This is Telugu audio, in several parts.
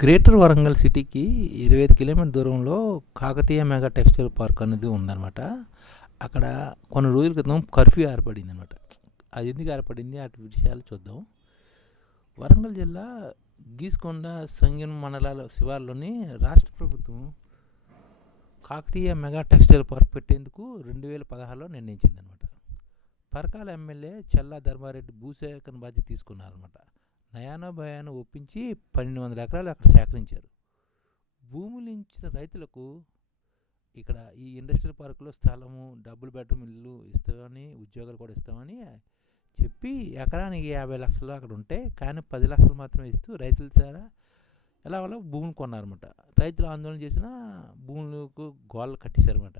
గ్రేటర్ వరంగల్ సిటీకి ఇరవై ఐదు కిలోమీటర్ దూరంలో కాకతీయ మెగా టెక్స్టైల్ పార్క్ అనేది ఉందన్నమాట. అక్కడ కొన్ని రోజుల క్రితం కర్ఫ్యూ ఏర్పడింది అనమాట అది ఎందుకు ఏర్పడింది? అటు విషయాలు చూద్దాం. వరంగల్ జిల్లా గీసుకొండ సంగం మండలాల శివార్లోని రాష్ట్ర ప్రభుత్వం కాకతీయ మెగా టెక్స్టైల్ పార్క్ పెట్టేందుకు రెండు వేల పదహారులో నిర్ణయించిందనమాట పరకాల ఎమ్మెల్యే చల్లా ధర్మారెడ్డి భూసేకరణ బాధ్యత తీసుకున్నారనమాట నయానో భయాను ఒప్పించి పన్నెండు వందల ఎకరాలు అక్కడ సేకరించారు. భూములు ఇచ్చిన రైతులకు ఇక్కడ ఈ ఇండస్ట్రియల్ పార్కులో స్థలము డబుల్ బెడ్రూమ్ ఇల్లు ఇస్తామని ఉద్యోగాలు కూడా ఇస్తామని చెప్పి ఎకరానికి యాభై లక్షలు అక్కడ ఉంటే కానీ పది లక్షలు మాత్రమే ఇస్తూ రైతుల ద్వారా ఎలా వాళ్ళ భూములు కొన్నారన్నమాట. రైతులు ఆందోళన చేసిన భూములకు గోళ్ళు కట్టేశారన్నమాట.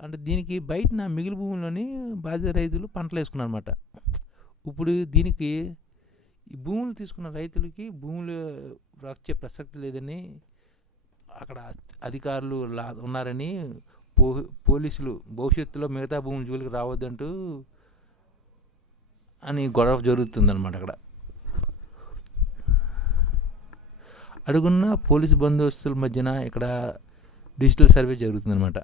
అంటే దీనికి బయట నా మిగిలి భూముల్లోని బాధిత రైతులు పంటలు వేసుకున్నారన్నమాట. ఇప్పుడు దీనికి ఈ భూములు తీసుకున్న రైతులకి భూములు వచ్చే ప్రసక్తి లేదని అక్కడ అధికారులు లా ఉన్నారని పో పోలీసులు భవిష్యత్తులో మిగతా భూములు జోలికి రావద్దంటూ అని గొడవ జరుగుతుందన్నమాట అక్కడ. అడుగున్న పోలీసు బందోబస్తుల మధ్యన ఇక్కడ డిజిటల్ సర్వే జరుగుతుందన్నమాట.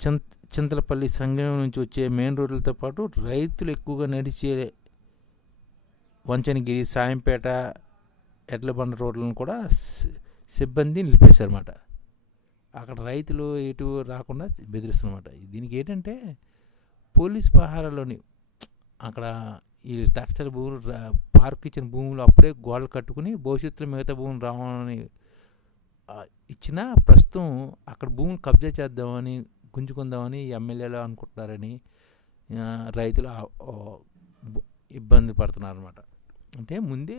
చంత చింతలపల్లి సంగమం నుంచి వచ్చే మెయిన్ రోడ్లతో పాటు రైతులు ఎక్కువగా నడిచే వంచనగిరి సాయంపేట ఎడ్లబండ రోడ్లను కూడా సిబ్బంది నిలిపేశారన్నమాట. అక్కడ రైతులు ఎటు రాకుండా బెదిరిస్తున్నమాట. దీనికి ఏంటంటే పోలీస్ పహారాలోని అక్కడ ఈ టెక్స్టైల్ భూములు పార్క్ ఇచ్చిన భూములు అప్పుడే గోడలు కట్టుకుని భవిష్యత్తులో మిగతా భూములు రావాలని ఇచ్చిన ప్రస్తుతం అక్కడ భూములు కబ్జా చేద్దామని గుంజుకుందామని ఎమ్మెల్యేలు అనుకుంటున్నారని రైతులు ఇబ్బంది పడుతున్నారు అనమాట అంటే ముందే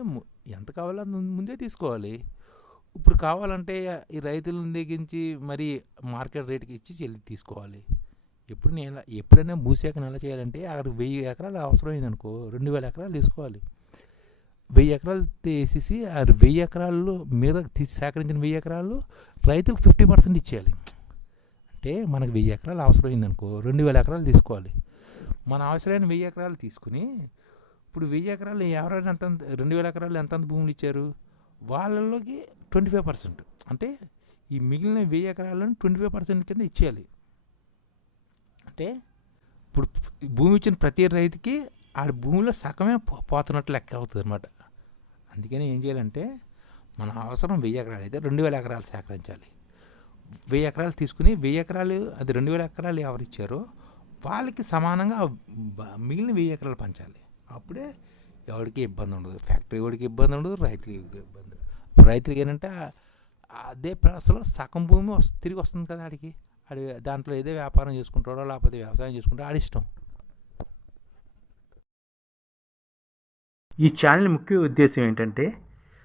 ఎంత కావాలో ముందే తీసుకోవాలి. ఇప్పుడు కావాలంటే ఈ రైతుల దగ్గరించి మరి మార్కెట్ రేట్కి ఇచ్చి చెల్లి తీసుకోవాలి. ఎప్పుడు నేను ఎప్పుడైనా భూసేకరణ ఎలా చేయాలంటే అక్కడ వెయ్యి ఎకరాలు అవసరమైంది అనుకో రెండు వేల ఎకరాలు తీసుకోవాలి. వెయ్యి ఎకరాలు తీసేసి ఆ వెయ్యి ఎకరాల్లో మీద సేకరించిన వెయ్యి ఎకరాలు రైతులకు ఫిఫ్టీ పర్సెంట్ ఇచ్చేయాలి. అంటే మనకు వెయ్యి ఎకరాలు అవసరమైంది అనుకో రెండు వేల ఎకరాలు తీసుకోవాలి. మన అవసరమైన వెయ్యి ఎకరాలు తీసుకుని ఇప్పుడు వెయ్యి ఎకరాలు ఎవరైనా ఎంత రెండు వేల ఎకరాలు ఎంత భూములు ఇచ్చారు? వాళ్ళలోకి ట్వంటీ ఫైవ్ పర్సెంట్. అంటే ఈ మిగిలిన వెయ్యి ఎకరాలను ట్వంటీ ఫైవ్ పర్సెంట్ కింద ఇచ్చేయాలి. అంటే ఇప్పుడు భూమి ఇచ్చిన ప్రతి రైతుకి ఆడ భూమిలో సగమే పోతున్నట్టు లెక్క అవుతుంది అనమాట అందుకని ఏం చేయాలంటే మన అవసరం వెయ్యి ఎకరాలు అయితే రెండు వేల ఎకరాలు సేకరించాలి. వెయ్యి ఎకరాలు తీసుకుని వెయ్యి ఎకరాలు అది రెండు వేల ఎకరాలు ఎవరు ఇచ్చారో వాళ్ళకి సమానంగా మిగిలిన వెయ్యి ఎకరాలు పంచాలి. అప్పుడే ఎవరికి ఇబ్బంది ఉండదు. ఫ్యాక్టరీ వాడికి ఇబ్బంది ఉండదు రైతులకి ఇబ్బంది రైతులకి ఏంటంటే అదే ప్రాసలో సగం భూమి వస్తు తిరిగి వస్తుంది కదా ఆడికి. ఆడి దాంట్లో ఏదో వ్యాపారం చేసుకుంటాడో లేకపోతే వ్యవసాయం చేసుకుంటాడో ఆడిష్టం ఈ ఛానల్ ముఖ్య ఉద్దేశం ఏంటంటే